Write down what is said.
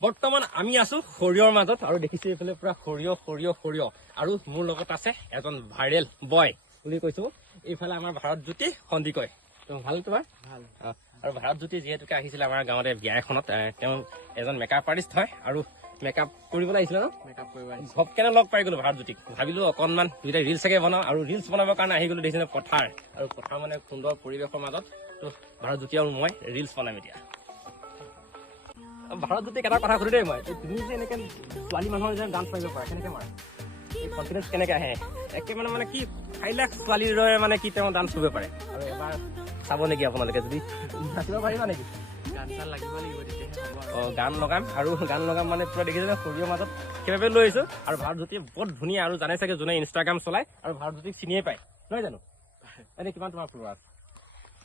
বৰ্তমান আমি আছো সৰিয়হৰ মাজত আৰু দেখিছো এইফালে পুৰা সৰিয়হ আৰু মোৰ লগত আছে এজন ভাইৰেল বয় বুলি কৈছো এইফালে আমাৰ ভাৰতজ্যোতি সন্দিকৈ ভাল তোমাৰ ভাল আৰু ভাৰতজ্যোতি যিহেতুকে আহিছিলে আমাৰ গাঁৱতে বিয়া এখনত তেওঁ এজন মেকআপ আৰ্টিষ্ট হয় আৰু মেকআপ কৰিবলৈ আহিছিলে ন মেকআপ কৰিব আহিছে ঘপকেনে লগ পাই গলো ভাৰতজ্যোতিক ভাবিলো অকণমান দুইটা ৰিলচ চাগে বনাওঁ আৰু ৰিলচ বনাবৰ কাৰণে আহি গলো দেখিছিলে পথাৰ আৰু পথাৰ মানে সুন্দৰ পৰিৱেশৰ মাজত তো ভাৰতজ্যোতি আৰু মই ৰিলচ বনাম এতিয়া ভাৰতজ্যোতিক এটা কথা সুধো দেই মই তুমি যে এনেকে ছোৱালী মানুহৰ যে ডান্স মাৰিব পাৰা কেনেকে মাৰা এই কনফিডেঞ্চ কেনেকে আহে একেবাৰে মানে কি 5 লাখ ছোৱালীৰ দৰে মানে কি তেওঁ ডান্স কৰিব পাৰে আৰু এবাৰ চাব নেকি আপোনালোকে যদি নাচিব পাৰিবা নেকি গান চান লাগিব তেতিয়াহে হ'ব অঁ গান লগাম মানে পুৰা দেখিছে সৰিয়হৰ মাজত সেইবাবে লৈ আহিছো আৰু ভাৰতজ্যোতি বহুত ধুনীয়া আৰু জানে চাগে যোনে ইনষ্টাগ্ৰাম চলায় আৰু ভাৰতজ্যোতিক চিনিয়ে পায় নহয় জানো এনেই কিমান তোমাৰ ফলোৱাৰ